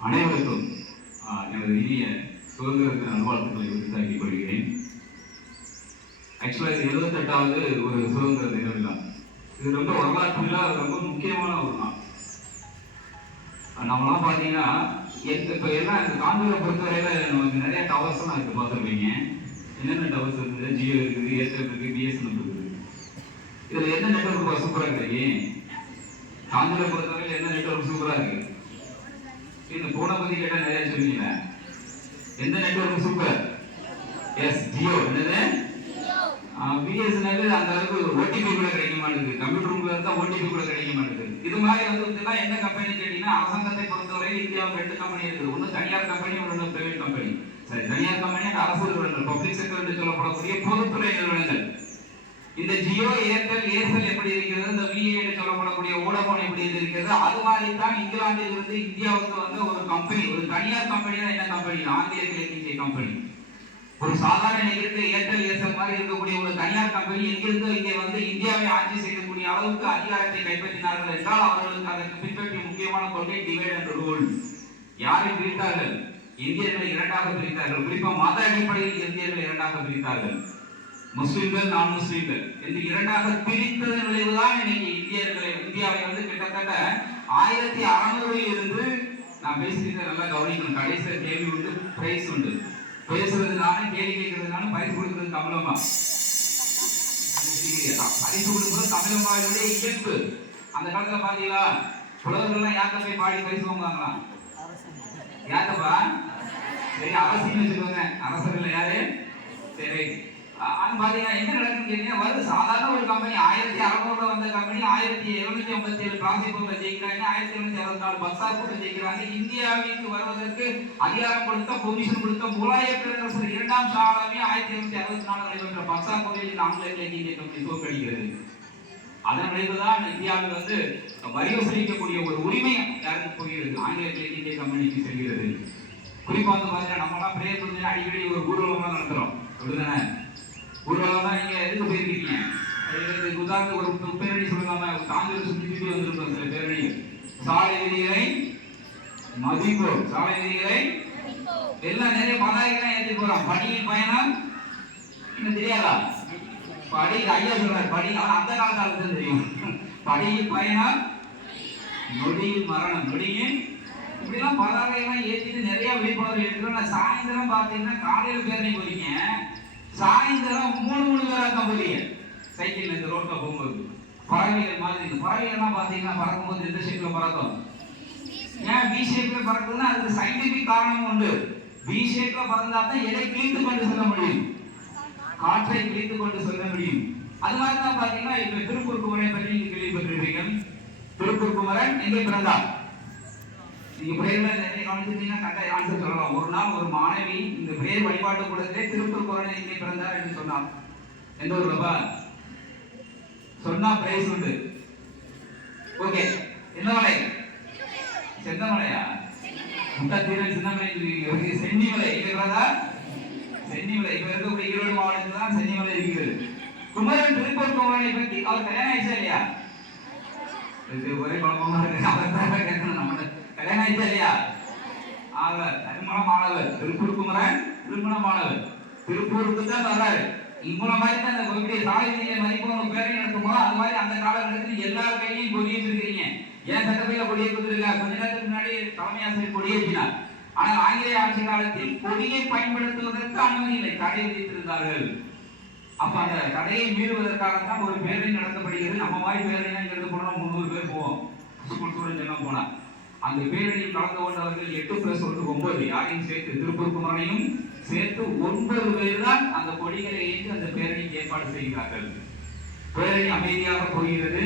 அனைவருக்கும் ஆஹ், எனது இனிய சுதந்திர தின நல்வாழ்த்துக்களை உரித்தாக்கிக் கொள்கிறேன் ஆக்சுவலாக இது எழுபத்தெட்டாவது ஒரு சுதந்திர தின விழா இது ரொம்ப வரலாற்றில் ரொம்ப முக்கியமான ஒரு நாள். நம்மளாம் பார்த்தீங்கன்னா எந்த இப்போ எல்லாம் இந்த காந்தூரை பொறுத்தவரையில நமக்கு நிறைய டவர்ஸ் எல்லாம் இருக்கு பார்த்துருப்பீங்க. என்னென்ன டவர்ஸ் இருக்குது? ஜியோ இருக்குது ஏர்டெல் இருக்குது பிஎஸ்என்எல் இருக்குது. இதுல எந்த நெட்ஒர்க் சூப்பரா இருக்கு காந்தூரை பொறுத்தவரையில் என்ன நெட்வொர்க் சூப்பரா இருக்கு இந்த போனை பத்தி கேட்டா நிறைய சொல்லுவீங்க. எந்த நெட்வொர்க் சூப்பர் எஸ் ஜியோ என்னது? பிஎஸ்என்எல் அந்த அளவுக்கு ஓடிபி கூட கிடைக்க மாட்டேங்குது. கம்ப்யூட்டர் ரூம்ல இருந்தா ஓடிபி கூட கிடைக்க மாட்டேங்குது. இது மாதிரி வந்து இதெல்லாம் என்ன கம்பெனி கேட்டீங்கன்னா அரசாங்கத்தை பொறுத்தவரை இந்தியாவுக்கு ரெண்டு கம்பெனி இருக்குது. ஒன்று தனியார் கம்பெனி ஒன்று பிரைவேட் கம்பெனி சரி தனியார் கம்பெனி அரசு நிறுவனங்கள் பப்ளிக் செக்டர் என்று சொல்லப்படக்கூடிய பொதுத்துறை நிறுவனங்கள். இந்த ஜியோ ஏர்டெல் ஏர்செல் எப்படி இருக்கிறது இந்த விஏடு சொல்லப்படக்கூடிய ஓடபோன் எப்படி இருக்கிறது அது மாதிரி தான் இங்கிலாந்தில் இருந்து இந்தியாவுக்கு வந்து ஒரு கம்பெனி ஒரு தனியார் கம்பெனினா என்ன கம்பெனி ஆந்திய கிழக்கிந்திய கம்பெனி ஒரு சாதாரண நிகழ்ச்சி ஏர்டெல் ஏர்செல் மாதிரி இருக்கக்கூடிய ஒரு தனியார் கம்பெனி எங்கிருந்தோ இங்கே வந்து இந்தியாவை ஆட்சி செய்யக்கூடிய அளவுக்கு அதிகாரத்தை கைப்பற்றினார்கள் என்றால் அவர்களுக்கு அதற்கு பின்பற்றிய முக்கியமான கொள்கை டிவைட் அண்ட் ரூல் யாரை பிரித்தார்கள்? இந்தியர்களை இரண்டாக பிரித்தார்கள். குறிப்பாக மத அடிப்படையில் இந்தியர்களை இரண்டாக பிரித்தார்கள். முஸ்லிம்கள் நான் முஸ்லிம்கள் என்று இரண்டாக பிரித்ததன் விளைவுதான் இன்னைக்கு இந்தியர்களை இந்தியாவை வந்து கிட்டத்தட்ட ஆயிரத்தி அறுநூறில் இருந்து நான் பேசிட்டு நல்லா கவனிக்கணும். கடைசியில் கேள்வி உண்டு பிரைஸ் உண்டு. பேசுறதுனால கேள்வி கேட்கறதுனால பரிசு கொடுக்கறது தமிழமா பரிசு கொடுப்பது தமிழம்மாவுடைய இயல்பு. அந்த காலத்துல பாத்தீங்களா புலவர்கள்லாம் யார்கிட்ட போய் பாடி பரிசு வாங்குவாங்களா? யார்கிட்டப்பா சரி அரசின்னு வச்சுக்கோங்க. அரசர்கள் யாரு? சரி அது பாத்தீங்கன்னா என்ன நடக்குன்னு கேட்டீங்கன்னா வருது. சாதாரண ஒரு கம்பெனி ஆயிரத்தி அறுநூறுல வந்த கம்பெனி ஆயிரத்தி எழுநூத்தி ஐம்பத்தி ஏழு டிரான்சிபோர்ட்ல ஜெயிக்கிறாங்க. ஆயிரத்தி எழுநூத்தி அறுபத்தி நாலு பக்சார்பூர்ல ஜெயிக்கிறாங்க. இந்தியாவிற்கு வருவதற்கு அதிகாரம் கொடுத்த பொசிஷன் கொடுத்த முலாய பேரரசர் இரண்டாம் ஷாலாமே ஆயிரத்தி எழுநூத்தி அறுபத்தி நாலு நடைபெற்ற பக்சார்பூரில் இந்த ஆங்கில இலக்கிய கம்பெனி தோற்கடிக்கிறது அதன் விளைவுதான் இந்தியாவில் வந்து வரி வசூலிக்கக்கூடிய ஒரு உரிமை யாருக்கு போகிறது ஆங்கில இலக்கிய கம்பெனிக்கு செல்கிறது குறிப்பா வந்து பாத்தீங்கன்னா நம்மளாம் பிரேயர் பண்ணி அடிக்கடி ஒரு ஊர்வலமாக நடத்துகிறோம் அப்படிதானே? ஊர்வலம்னா நீங்க எதுக்கு போயிருக்கீங்க? இதுக்கு உதாரணத்துக்கு ஒரு பு- பேரணி சொல்லலாமா? தாங்கள் சுற்றி வந்திருக்கோம் சில பேரணி சாலை விதிகளை மதிப்போம். சாலை விதிகளை எல்லாம் நிறைய பதாகைலாம் ஏற்றி போறோம் பணியின் பயணம் இன்னும் தெரியாதா? படி ஐயா சொல்றாரு படி. அந்த காலத்து காலத்துல தெரியும். படியில் பயணம் நொடியில் மரணம். நொடியில் இப்படிலாம் பதாகையெல்லாம் ஏற்றிட்டு நிறைய விழிப்புணர்வு எடுக்கிறோம் நான் சாயந்தரம் பார்த்தீங்கன்னா காலையில் பேரணி போறீங்க. சாயந்தரம் மூணு மணி வரை தான் சைக்கிள் இந்த ரோட்ல போகும்போது. பறவைகள் மாதிரி இந்த பறவைகள்லாம் பார்த்தீங்கன்னா பறக்கும்போது எந்த ஷேப்ல பறக்கும்? ஏன் பி ஷேப்ல பறக்குதுன்னா அதுக்கு சயின்டிபிக் காரணம் உண்டு. பி ஷேப்ல பறந்தா தான் எதை கிழித்து கொண்டு செல்ல முடியும்? காற்றை கிழித்து கொண்டு செல்ல முடியும். அது மாதிரி தான் பார்த்தீங்கன்னா இப்போ திருப்பூர் குமரை பற்றி கேள்விப்பட்டிருப்பீங்க. திருப்பூர் குமரன் எங்கே பிறந்தார்? நீங்க பிரேயர்ல நிறைய கவனிச்சிருந்தீங்கன்னா கரெக்டா ஆன்சர் சொல்லலாம். ஒரு நாள் ஒரு மாணவி இந்த பிரேயர் வழிபாட்டு கூடத்திலே திருப்பூர் குமரன் இங்கே பிறந்தார் என்று சொன்னார். எந்த ஒரு ஊர்லப்பா சொன்னா பிரைஸ் உண்டு. ஓகே என்ன மலை? செந்தமலையா முட்டத்தீரன் சின்னமலை சொல்லுவீங்க சென்னிமலை எங்க பிறந்தா சென்னிமலை இப்ப இருக்கக்கூடிய ஈரோடு மாவட்டத்தில் தான் சென்னிமலை இருக்கிறது. குமரன் திருப்பூர் குமரனை பற்றி அவர் கல்யாணம் ஆயிடுச்சா இல்லையா? இது ஒரே குழப்பமா இருக்கு. அவர் தான் கேட்கணும். நம்ம கல்யாணம் ஆயிடுச்சா இல்லையா ஆவர் திருமணமானவர் திருப்பூர் குமரன் திருமணமானவர் திருப்பூருக்கு தான் வர்றாரு. இவங்கள மாதிரி தான் இந்த எப்படி சாலை விதியை மதிப்பு பேரை நடத்துமோ அது மாதிரி அந்த காலகட்டத்தில் எல்லார் கையிலையும் கொடி வச்சிருக்கீங்க ஏன் சட்டப்பையில கொடி ஏற்றுவதில்லை கொஞ்ச நேரத்துக்கு முன்னாடி தலைமை ஆசிரியர் கொடி ஏற்றினார். ஆனால் ஆங்கிலேய ஆட்சி காலத்தில் கொடியை பயன்படுத்துவதற்கு அனுமதி இல்லை. தடை விதித்திருந்தார்கள் அப்ப அந்த தடையை மீறுவதற்காகத்தான் ஒரு பேரணி நடத்தப்படுகிறது. நம்ம மாதிரி பேரணி போனோம் முந்நூறு பேர் போவோம். ஸ்கூல் ஸ்டூடெண்ட் எல்லாம் போனா. அந்த பேரணியில் கலந்து கொண்டவர்கள் எட்டு பிளஸ் ஒன்று ஒன்பது. யாரையும் சேர்த்து திருப்பூர் குமரனையும் சேர்த்து ஒன்பது பேர் தான் அந்த கொடிகளை ஏற்றி அந்த பேரணிக்கு ஏற்பாடு செய்கிறார்கள். பேரணி அமைதியாக போகிறது.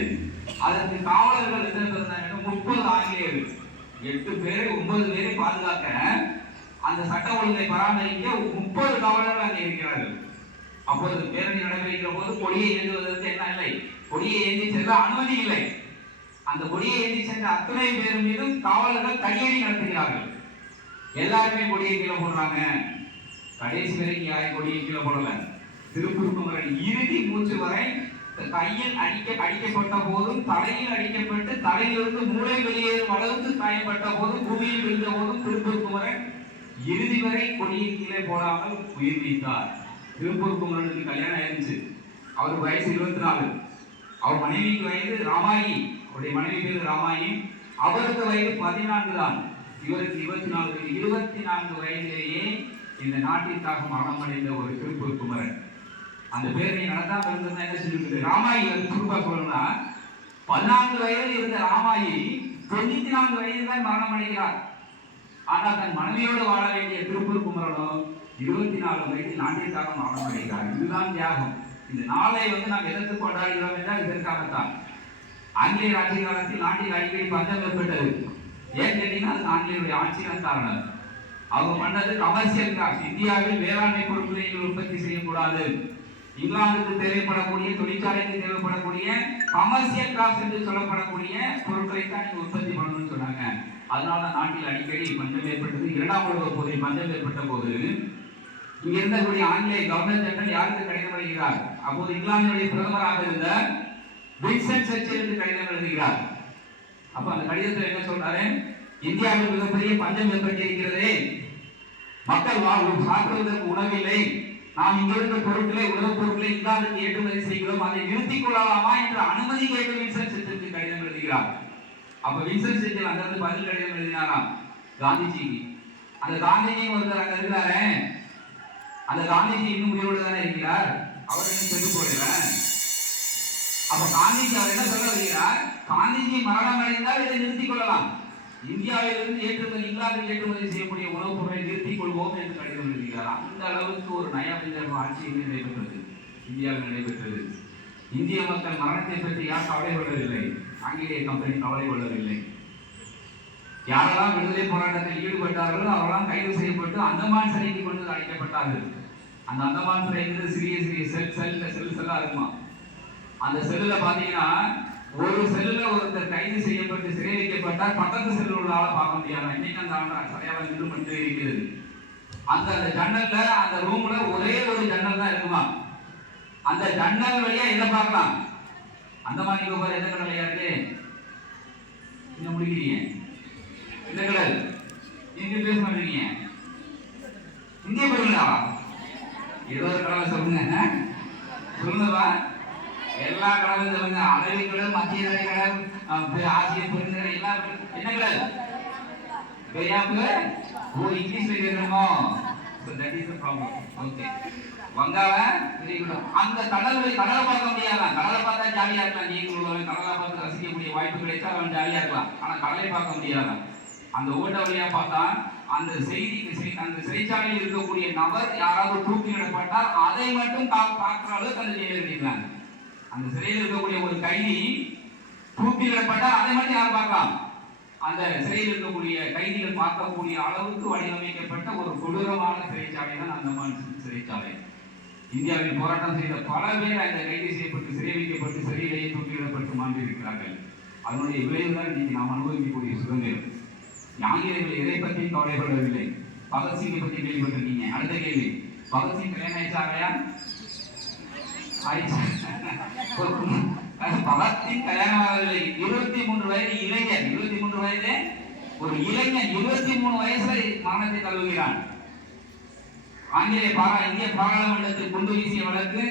அதற்கு காவலர்கள் எத்தனை இருந்தாங்க முப்பது ஆங்கிலேயர்கள். எட்டு பேரை ஒன்பது பேரை பாதுகாக்க அந்த சட்ட ஒழுங்கை பராமரிக்க முப்பது காவலர்கள் அங்கே இருக்கிறார்கள். அப்போது பேரணி நடைபெறுகிற போது கொடியை ஏந்துவதற்கு என்ன இல்லை? கொடியை ஏந்தி செல்ல அனுமதி இல்லை. அந்த கொடியை ஏந்தி சென்ற அத்தனை பேர் மீதும் காவலர்கள் கையெறி நடத்துகிறார்கள். எல்லாருமே கொடியை கீழே போடுறாங்க. கடைசி வரைக்கும் யாரையும் கொடியை கீழே போடல. திருப்பூர் குமரன் இறுதி மூச்சு வரை கையில் அடிக்க அடிக்கப்பட்ட போதும் தலையில் அடிக்கப்பட்டு தலையிலிருந்து மூளை வெளியேறும் அளவுக்கு காயப்பட்ட போதும் பூமியில் விழுந்த போதும் திருப்பூர் குமரன் இறுதி வரை கொடியின் கீழே போடாமல் உயிர் நீத்தார். திருப்பூர் குமரனுக்கு கல்யாணம் ஆயிருந்துச்சு. அவர் வயசு இருபத்தி நாலு. அவர் மனைவிக்கு வயது ராமாயி. அவருடைய மனைவி பேர் ராமாயணி அவருக்கு வயது பதினான்கு தான். இவருக்கு இருபத்தி நாலு இருபத்தி நான்கு வயதிலேயே இந்த நாட்டிற்காக மரணம் அடைந்த ஒரு திருப்பூர் குமரன் அந்த பேரணி நடந்தாம இருந்ததுன்னா என்ன சொல்லிருக்கு ராமாயி வந்து குறிப்பா சொல்லணும்னா பதினான்கு வயதில் இருந்த ராமாயி தொண்ணூத்தி நான்கு வயதில் தான் மரணம் அடைகிறார் ஆனால் தன் மனைவியோடு வாழ வேண்டிய திருப்பூர் குமரனோ இருபத்தி நாலு வயதில் நாட்டிற்காக மரணம் அடைகிறார் இதுதான் தியாகம். இந்த நாளை வந்து நாம் எதற்கு கொண்டாடுகிறோம் என்றால் இதற்காகத்தான். ஆங்கிலேயர் ஆட்சி காலத்தில் நாட்டில் அடிக்கடி பஞ்சம் ஏற்பட்டது ஏன் கேட்டீங்கன்னா அது ஆங்கிலேயருடைய ஆட்சி தான் காரணம். அவங்க பண்ணது கமர்சியல் கிராஸ் இந்தியாவில் வேளாண்மை பொருட்களை உற்பத்தி செய்யக்கூடாது. இங்கிலாந்துக்கு தேவைப்படக்கூடிய தொழிற்சாலைக்கு தேவைப்படக்கூடிய கமர்ஷியல் கிராஸ் என்று சொல்லப்படக்கூடிய பொருட்களை தான் நீங்க உற்பத்தி பண்ணணும்னு சொன்னாங்க. அதனால நாட்டில் அடிக்கடி பஞ்சம் ஏற்பட்டது. இரண்டாம் உலக போதில் பஞ்சம் ஏற்பட்ட போது இங்க இருந்தக்கூடிய ஆங்கிலேய கவர்னர் ஜெனரல் யாருக்கு கடிதம் அப்போது இங்கிலாந்துடைய பிரதமராக இருந்த வின்சென்ட் சர்ச்சிலுக்கு கடிதம் எழுதுகிறார். அப்ப அந்த கடிதத்தில் என்ன சொல்றாரு? இந்தியாவில் மிகப்பெரிய பஞ்சம் ஏற்பட்டிருக்கிறது. மக்கள் வாழ்வு சாப்பிடுவதற்கு உணவில்லை. நாம் இங்கிருந்த பொருட்களை உணவுப் பொருட்களை இங்கிலாந்துக்கு ஏற்றுமதி செய்கிறோம். அதை நிறுத்திக் கொள்ளலாமா என்ற அனுமதி கேட்டு வின்சென்ட் சர்ச்சிற்கு கடிதம் எழுதுகிறார். அப்ப வின்சென்ட் சர்ச்சில் அங்கிருந்து பதில் கடிதம் எழுதினாராம் காந்திஜிக்கு அந்த காந்திஜி ஒருத்தர் அங்க இருக்கிறாரே அந்த காந்திஜி இன்னும் உயிரோடு தானே இருக்கிறார்? அவர் என்ன செத்து போடுறேன். அப்ப காந்திஜி அவர் என்ன சொல்ல வருகிறார் காந்திஜி மரணம் அடைந்தால் இதை நிறுத்திக் கொள்ளலாம். இந்தியாவிலிருந்து ஏற்றுமதி இங்கிலாந்தில் ஏற்றுமதி செய்யக்கூடிய உணவுப் பொருளை நிறுத்திக் கொள்வோம் என்று கடிதம் எழுதுகிறார் அந்த அளவுக்கு ஒரு நயவஞ்சக ஆட்சி இங்கு நடைபெற்றது. இந்தியாவில் நடைபெற்றது. இந்திய மக்கள் மரணத்தை பற்றி யார் கவலை கொள்ளவில்லை ஆங்கிலேய கம்பெனி கவலை கொள்ளவில்லை. யாரெல்லாம் விடுதலை போராட்டத்தில் ஈடுபட்டார்களோ அவரெல்லாம் கைது செய்யப்பட்டு அந்தமான் சிறைக்கு கொண்டு அழைக்கப்பட்டார்கள் அந்த அந்தமான் சிறைங்கிறது சிறிய சிறிய செல் செல் செல் செல்லாக இருக்குமா? அந்த செல்லுல பாத்தீங்கன்னா ஒரு செல்லுல ஒருத்தர் கைது செய்யப்பட்டு சிறை வைக்கப்பட்டால் பக்கத்து செல்லு உள்ள ஆளை பார்க்க முடியாது. இன்னைக்கு அந்த ஆளை சரியாக நின்று மட்டும் இருக்கிறது. அந்த அந்த ஜன்னல்ல அந்த ரூம்ல ஒரே ஒரு ஜன்னல் தான் இருக்குமா? அந்த ஜன்னல் வழியா என்ன பார்க்கலாம்? அந்த மாதிரி கோபுரம் எந்த கடலையா இருக்கு? என்ன முடிக்கிறீங்க? எந்த கடல் எங்க பேச மாட்டீங்க? இந்திய பெருங்களா ஏதோ ஒரு கடலை சொல்லுங்க. ஆ? சொல்லுங்கப்பா. எல்லா கடலும் சொல்லுங்க. அழகு கடல் மத்திய தரை கடல் ஆசிய பெருங்கடல் எல்லா என்ன கடல் பெரியாப்பு ஓ இங்கிலீஷ்ல கேட்கணுமோ? So that is the problem. வங்காள விரிகுடா- அந்த கடல் கடலை பார்க்க முடியாதான் கடலை பார்த்தா ஜாலியா இருக்கலாம். நீங்க உள்ளவன் கடலை பார்த்து ரசிக்கக்கூடிய வாய்ப்பு கிடைச்சா அவன் ஜாலியா இருக்கலாம். ஆனா கடலை பார்க்க முடியாதான் அந்த ஓட்ட வழியா பார்த்தா அந்த செய்தி செய்- அந்த சிறைச்சாலையில் இருக்கக்கூடிய நபர் யாராவது தூக்கிலிடப்பட்டால் அதை மட்டும் பா- பார்க்கிற அளவுக்கு அந்த ஜெயிலில் இருக்கிறாங்க அந்த சிறையில் இருக்கக்கூடிய ஒரு கைதி தூக்கிலிடப்பட்டால் அதை மட்டும் யார் பார்க்கலாம்? அந்த சிறையில் இருக்கக்கூடிய கைதிகள் பார்க்கக்கூடிய அளவுக்கு வடிவமைக்கப்பட்ட ஒரு கொடூரமான சிறைச்சாலை தான் அந்தமான் சிறைச்சாலை. இந்தியாவில் போராட்டம் செய்த பல பேர் அந்த கைது செய்யப்பட்டு சிறை வைக்கப்பட்டு சிறையிலேயே தூக்கிலிடப்பட்டு மாண்டிருக்கிறார்கள் அதனுடைய விளைவுதான் இன்னைக்கு நாம் அனுபவிக்கக்கூடிய சுதந்திரம். ஆங்கிலேயர்கள் எதை பற்றி கவலைப்படவில்லை? பகத்சிங்கை பற்றி கேள்விப்பட்டிருக்கீங்க. அடுத்த கேள்வி. பகத்சிங் கல்யாணம் ஆயிடுச்சா? இல்லையா ஆயிடுச்சு கல்யாணம் இருபத்தி மூன்று வயது இளைஞர். இருபத்தி மூன்று வயது ஒரு இளைஞன் இருபத்தி மூணு வயசுல மரணத்தை தழுவுகிறான். ஆங்கிலேய பாரா இந்திய பாராளுமன்றத்தில் குண்டு வீசிய வழக்கு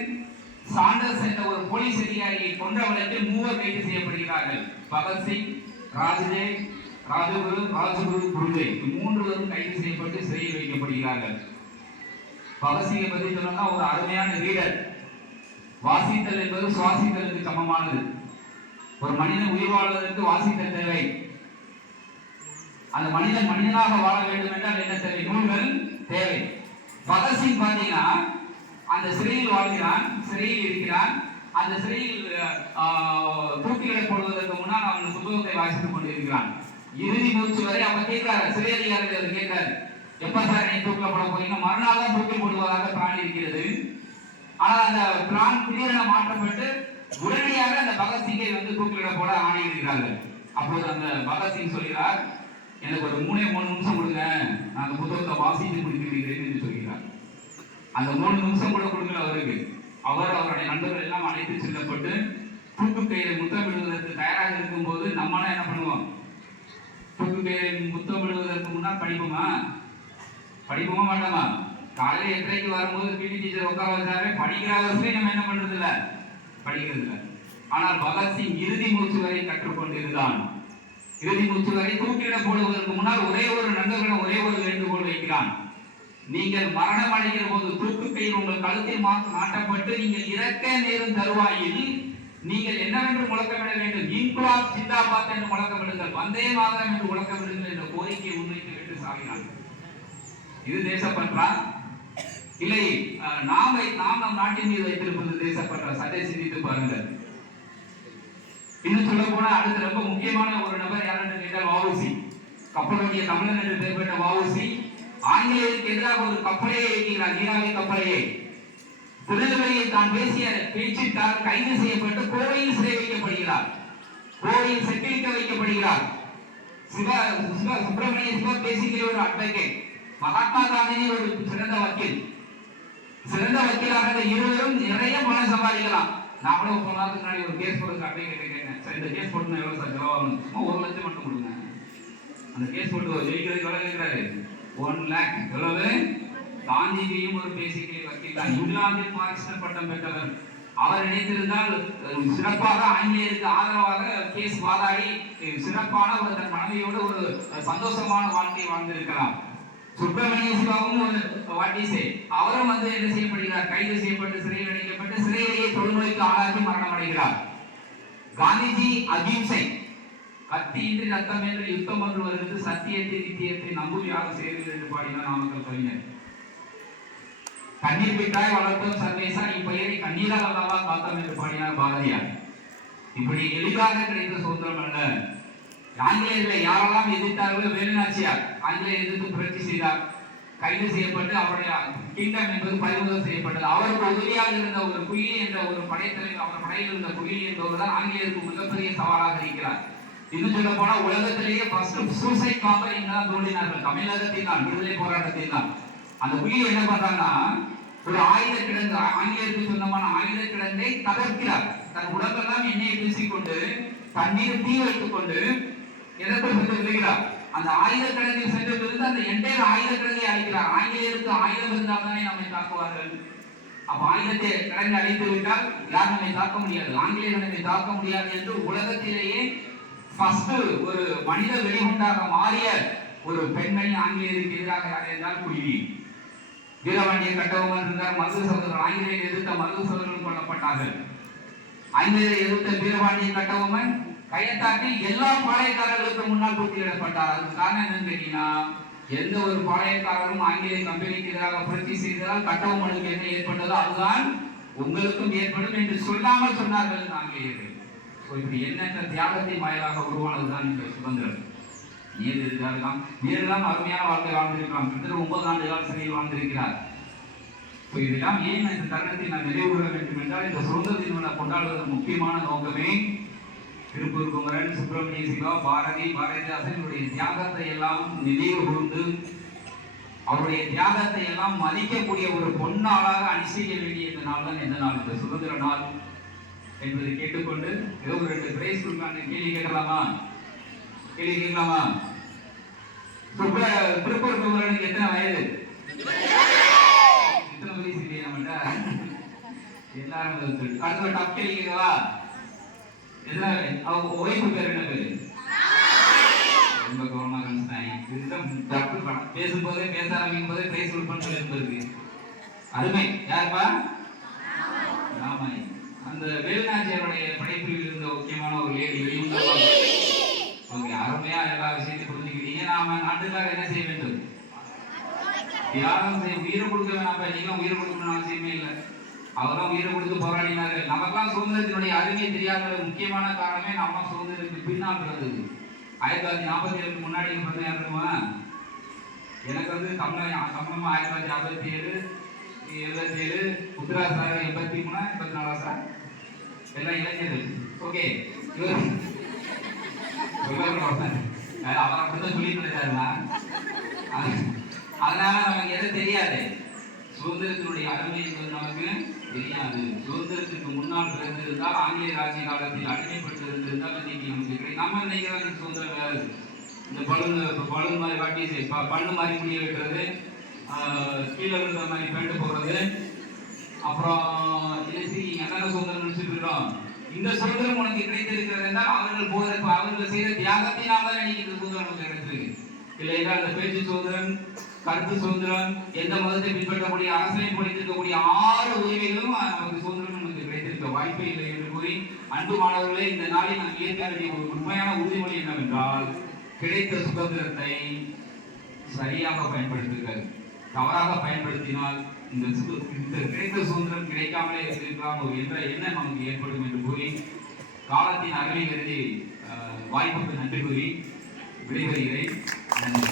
சாண்டர்ஸ் என்ற ஒரு போலீஸ் அதிகாரியை கொன்ற வழக்கில் மூவர் கைது செய்யப்படுகிறார்கள். பகத்சிங் ராஜதேவ் ராஜகுரு ராஜகுரு குருவே மூன்றுவரும் கைது செய்யப்பட்டு சிறையில் வைக்கப்படுகிறார்கள். பகத்சிங்கை பற்றி சொல்லணும்னா ஒரு அருமையான ரீடர். வாசித்தல் என்பது சுவாசித்தலுக்கு சமமானது. ஒரு மனிதன் உயிர் வாழ்வதற்கு வாசித்தல் தேவை. அந்த மனிதன் மனிதனாக வாழ வேண்டும் என்றால் என்ன தேவை? நூல்கள் தேவை. பகத்சிங் பார்த்தீங்கன்னா அந்த சிறையில் வாழ்கிறான் சிறையில் இருக்கிறான். அந்த சிறையில் ஆஹ், தூக்கிலிடப்படுவதற்கு முன்னால் அவன் புத்தகத்தை வாசித்துக் கொண்டிருக்கிறான். இறுதி மூச்சு வரை அவன் கேட்கிறார் சிறை அதிகாரிகள் கேட்கிறார் எப்ப சார் நீ தூக்கில போட போறீங்க? மறுநாள் தான் தூக்கில் போடுவதாக காணி இருக்கிறது. ஆனால் அந்த பிரான் திடீரென மாற்றப்பட்டு உடனடியாக அந்த பகத்சிங்கை வந்து தூக்கிலிட போட ஆணையிடுகிறார்கள் அப்போது அந்த பகத்சிங் சொல்கிறார் எனக்கு ஒரு மூணே மூணு நிமிஷம் கொடுங்க. நான் அந்த புத்தகத்தை வாசித்து முடித்து விடுகிறேன் என்று சொல்கிறார். அந்த மூணு நிமிஷம் கூட கொடுக்கல அவருக்கு. அவர் அவருடைய நண்பர்கள் எல்லாம் அழைத்து செல்லப்பட்டு தூக்கு கயிறை முத்தமிடுவதற்கு தயாராக இருக்கும்போது நம்மளாம் என்ன பண்ணுவோம்? தூக்கு கயிறை முத்தமிடுவதற்கு முன்னால் படிப்போமா? படிப்போமா மாட்டோமா? காலையில எட்டரைக்கு வரும்போது பிடி டீச்சர் உட்கார வச்சாவே படிக்கிற வரைக்கும் நம்ம என்ன பண்றது இல்ல படிக்கிறது இல்ல ஆனால் பகத்சிங் இறுதி மூச்சு வரை கற்றுக்கொண்டிருந்தான். இறுதி மூச்சு வரை தூக்கிட போடுவதற்கு முன்னால் ஒரே ஒரு நண்பர்களிடம் ஒரே ஒரு வேண்டுகோள் வைக்கிறான். நீங்கள் மரணம் அடைகிற போது தூக்கு கையில் உங்கள் கழுத்தில் மா- மாட்டப்பட்டு நீங்கள் இறக்க நேரும் தருவாயில் நீங்கள் என்னவென்று முழக்கமிட வேண்டும்? இன்குலாப் ஜிந்தாபாத் என்று முழக்கமிடுங்கள். வந்தே மாதம் என்று முழக்கமிடுங்கள் என்ற கோரிக்கையை முன்வைத்து விட்டு சாகினான் இது தேசப்பற்றா? இல்லை அஹ், நாம் நாம் நம் நாட்டின் மீது வைத்திருப்பது தேசப்பட்ட சட்டை சிந்தித்து பாருங்கள். இன்னும் சொல்ல போனா அடுத்து ரொம்ப முக்கியமான ஒரு நபர் யார் என்று கேட்டால் வாவுசி கப்பலுடைய தமிழன் என்று பெயர் பெற்ற வாவுசி ஆங்கிலேயருக்கு எதிராக ஒரு கப்பலையே இயக்கினார் நீராவி கப்பலையே. திருநெல்வேலியில் தான் பேசிய பேச்சிட்டார் கைது செய்யப்பட்டு கோவையில் சிறை வைக்கப்படுகிறார். கோவையில் செட்டிலிக்க வைக்கப்படுகிறார். சிவ சிவ சுப்பிரமணிய சிவ பேசிக்கிற ஒரு அட்வொகேட் மகாத்மா காந்தியின் ஒரு சிறந்த வக்கீல். சிறந்த வக்கீலாக இந்த இருவரும் நிறைய பணம் சம்பாதிக்கலாம். நான் கூட ஒரு நாளுக்கு முன்னாடி ஒரு கேஸ் போட்டு அட்வொகேட் கேட்டேன் சார் இந்த கேஸ் போட்டு எவ்வளவு சார்? செலவாகணும் சும்மா ஒரு லட்சம் மட்டும் கொடுங்க. அந்த கேஸ் போட்டு ஜெயிக்கிறதுக்கு எவ்வளவு கேட்கிறாரு ஒன் லேக். எவ்வளவு? காந்திஜியும் ஒரு பேசிக்கலி வக்கீல் தான். இங்கிலாந்தில் மாஸ்டர் பட்டம் பெற்றவர். அவர் நினைத்திருந்தால் சிறப்பாக ஆங்கிலேயருக்கு ஆதரவாக கேஸ் வாதாடி சிறப்பான ஒரு தன் மனைவியோடு ஒரு சந்தோஷமான வாழ்க்கையை வாழ்ந்திருக்கலாம். சுப்பிரமணிய சிவாவும் ஒரு அவரும் வந்து என்ன செய்யப்படுகிறார் கைது செய்யப்பட்டு சிறையில் அடைக்கப்பட்டு சிறையிலேயே தொழுநோய்க்கு ஆளாக்கி மரணம் அடைகிறார் காந்திஜி அகிம்சை கத்தியின்றி ரத்தம் என்று யுத்தம் ஒன்று வருகிறது சத்தியத்தை நித்தியத்தை நம்பும் யாரும் சேருங்கள் என்று பாடினார் நாமக்கல் கவிஞர் கண்ணீர் பிட்டாய் வளர்த்தோம் சர்வேசா இப்பெயரை கண்ணீரால் அல்லவா காத்தோம் என்று பாடினார் பாரதியார். இப்படி எளிதாக கிடைத்த சுதந்திரம் அல்ல. ஆங்கிலேயர்களை யாரெல்லாம் எதிர்த்தார்களோ வேலுநாச்சியார் ஆங்கிலேயர் எதிர்த்து புரட்சி செய்தார். கைது செய்யப்பட்டு அவருடைய கிங்டம் என்பது பறிமுதல் செய்யப்பட்டது. அவருக்கு உதவியாக இருந்த ஒரு குயிலி என்ற ஒரு படைத்தலைவர் அவர் படையில் இருந்த குயிலி என்பவர் தான் ஆங்கிலேயருக்கு மிகப்பெரிய சவாலாக இருக்கிறார். இன்னும் சொல்ல போனா உலகத்திலேயே ஃபர்ஸ்ட் சூசைட் பாம்பர் இங்க தோன்றினார்கள். தமிழகத்தில் தான் விடுதலை போராட்டத்தில் தான். அந்த குயிலி என்ன பண்றாங்கன்னா ஒரு ஆயுத கிடங்கு ஆங்கிலேயருக்கு சொந்தமான ஆயுத கிடங்கை தகர்க்கிறார். தன் உடம்பெல்லாம் எண்ணெயை பூசிக்கொண்டு தண்ணீர் தீ வைத்துக் கொண்டு எதற்குள் சென்று விழுகிறார் அந்த ஆயுத சென்று விழுந்து அந்த எண்டையில் ஆயுத அழைக்கிறார். அழிக்கிறார் ஆங்கிலேயருக்கு ஆயுதம் இருந்தால் தானே நம்மை தாக்குவார்கள். அப்ப ஆயுதத்தை கிடங்கு அழித்து விட்டால் யார் நம்மை தாக்க முடியாது. ஆங்கிலேயர் நம்மை தாக்க முடியாது என்று உலகத்திலேயே ஃபர்ஸ்ட் ஒரு மனித வெடிகுண்டாக மாறிய ஒரு பெண்மணி ஆங்கிலேயருக்கு எதிராக யார் என்றால் குழுவி வீரபாண்டிய கட்டபொம்மன் இருந்தார். மருது சகோதரர். ஆங்கிலேயர் எதிர்த்த மருது சகோதரர்கள் கொல்லப்பட்டார்கள். ஆங்கிலேயர் எதிர்த்த வீரபாண்டிய கட்டபொம்மன் எல்லா பாளையக்காரர்களுக்கு முன்னால் போட்டியிடப்பட்டார். அதுக்கு காரணம் என்னன்னு கேட்டீங்கன்னா எந்த ஒரு பாளையக்காரரும் ஆங்கிலேய கம்பெனிக்கு எதிராக புரட்சி செய்ததால் கட்டபொம்மனுக்கு என்ன ஏற்பட்டதோ அதுதான் உங்களுக்கும் ஏற்படும் என்று சொல்லாமல் சொன்னார்கள் ஆங்கிலேயர்கள். இப்படி எண்ணற்ற தியாகத்தின் வாயிலாக உருவானதுதான் இந்த சுதந்திரம். நீர் இருக்கலாம் நீரெல்லாம் அருமையான வாழ்க்கை வாழ்ந்திருக்கலாம். கிட்டத்தட்ட ஒன்பது ஆண்டு கால சிறையில் வாழ்ந்திருக்கிறார். இப்போ இதெல்லாம் ஏன் இந்த தருணத்தை நான் நினைவு வேண்டும் என்றால் இந்த சுதந்திர தினம் கொண்டாடுவதன் முக்கியமான நோக்கமே திருப்பூர் குமரன் சுப்பிரமணிய சிவா பாரதி பாரதிதாசனுடைய தியாகத்தை எல்லாம் நினைவு கூர்ந்து அவருடைய தியாகத்தை எல்லாம் மதிக்கக்கூடிய ஒரு பொன்னாளாக அனுசரிக்க வேண்டிய இந்த நாள் தான் எந்த நாள். இந்த சுதந்திர நாள் என்பதை கேட்டுக்கொண்டு ஏதோ ஒரு ரெண்டு பிரைஸ் கொடுக்காங்க கேள்வி கேட்கலாமா? கேள்வி கேட்கலாமா? சுப்ர திருப்பூர் குமரனுக்கு எத்தனை வயது? எத்தனை வயசு இல்லையா நம்மகிட்ட எல்லாரும் அடுத்த டப் கேள்வி கேட்கலாம் எத்தனை அவங்க ஒய்ஃபு பேர் என்ன பேரு? ரொம்ப கவனமா கணிச்சிட்டாங்க இதுதான் தப்பு. பேசும்போதே பேச ஆரம்பிக்கும் போதே பிரைஸ் கொடுப்பேன்னு சொல்லி இருக்கு அருமை. யாருப்பா? ராமாயி அந்த வேலுநாச்சியாருடைய படைப்பில் இருந்த முக்கியமான ஒரு லேடி வெளியுள்ளவங்க ஓகே அருமையா எல்லா விஷயத்தையும் புரிஞ்சுக்கிட்டீங்க. நாம நாட்டுக்காக என்ன செய்ய வேண்டும்? தியாகம் செய்ய உயிரை கொடுக்க வேணாம் நீங்களும் உயிரை கொடுக்கணும்னு அவசியமே இல்லை. அவங்களாம் உயிரை கொடுத்து போராடினார்கள். நமக்கெல்லாம் சுதந்திரத்தினுடைய அருமையை தெரியாத முக்கியமான காரணமே நம்ம சுதந்திரத்துக்கு பின்னால் இருந்தது. ஆயிரத்தி தொள்ளாயிரத்தி நாற்பத்தி ஏழுக்கு முன்னாடி பிறந்த யார் எனக்கு வந்து தமிழ் தமிழ் ஆயிரத்தி தொள்ளாயிரத்தி அறுபத்தி ஏழு எழுபத்தி ஏழு உத்ரா சார் எண்பத்தி மூணா எண்பத்தி நாலா சார்? எல்லாம் இளைஞர்கள். ஓகே. இவர் அவர் அப்படிதான் சொல்லிட்டு இருக்காருமா அதனால நமக்கு எதுவும் தெரியாது. சுதந்திரத்தினுடைய அருமை என்பது நமக்கு சுதந்திரத்துக்கு முன்னால் பிறந்திருந்தால் ஆங்கிலேய ஆட்சி காலத்தில் அடிமைப்பட்டு இருந்திருந்தால் இன்னைக்கு நமக்கு கிடைக்கும் நம்ம இன்னைக்கு சுதந்திரம் வேறு இந்த பலூன் பலூன் மாதிரி வாட்டி ப- பண்ணு மாதிரி முடிய வைக்கிறது கீழே விழுந்த மாதிரி பேண்ட் போடுறது அப்புறம் இதை என்னென்ன சுதந்திரம் நினைச்சிட்டு இருக்கோம் இந்த சுதந்திரம் உனக்கு கிடைத்திருக்கிறது என்றால் அவர்கள் போதற்கு அவர்கள் செய்த தியாகத்தினால் தான் இன்னைக்கு இந்த சுதந்திரம் நமக்கு கிடைத்திருக்கு இல்லை அந்த பேச்சு சுதந்திரம் கருத்து சுதந்திரம் எந்த மதத்தை பின்பற்றக்கூடிய அரசியல் படித்திருக்கக்கூடிய ஆறு உரிமைகளும் நமக்கு சுதந்திரம் நமக்கு கிடைத்திருக்க வாய்ப்பே இல்லை என்று கூறி அன்பு மாணவர்களே இந்த நாளில் நாம் ஏற்க வேண்டிய ஒரு உண்மையான உறுதிமொழி என்னவென்றால் கிடைத்த சுதந்திரத்தை சரியாக பயன்படுத்துங்கள். தவறாக பயன்படுத்தினால் இந்த சு- இந்த கிடைத்த சுதந்திரம் கிடைக்காமலே இருக்கலாம் ஒரு என்ற எண்ணம் நமக்கு ஏற்படும் என்று கூறி காலத்தின் அருமை கருதி வாய்ப்புக்கு நன்றி கூறி விடைபெறுகிறேன். நன்றி.